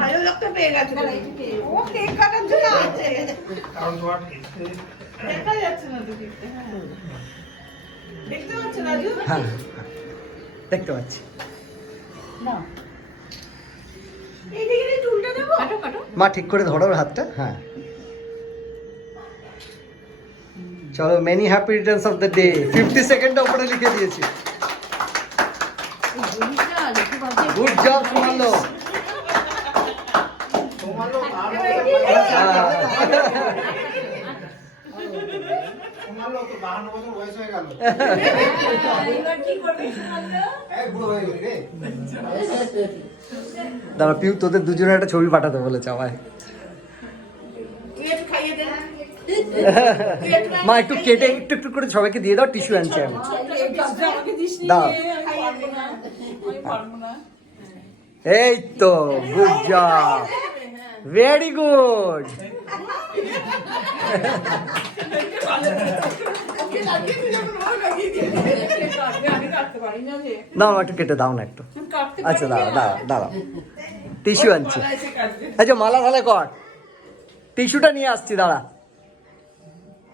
ভালো লোকটা পেয়ে গেছে, ও কেক কাটার জন্য আছে, দেখা যাচ্ছে না তো কেকটা। দেখতে পাচ্ছ রাজু? হ্যাঁ দেখতে পাচ্ছি। না এই দিকে টুলটা দেবো, কাটো কাটো মা ঠিক করে ধরো ওর হাতটা। হ্যাঁ চলো, many happy returns of the day. 50 second উপরে লিখে দিয়েছি। গুড জব সুমানলো। দাঁড়া পিউ, তোদের দুজনের একটা ছবি পাঠাতে বলেছে আমায়। মা একটু কেটে একটু একটু করে সবাইকে দিয়ে দাও, টিস্যু আনছি আমি। দাও। এই তো গুড জব, ভেরি গুড। দাও একটু কেটে দাও না একটু। আচ্ছা দাঁড়া দাঁড়া দাঁড়া, টিস্যু আনছি। আচ্ছা মালা তাহলে কর, টিস্যুটা নিয়ে আসছি, দাঁড়া।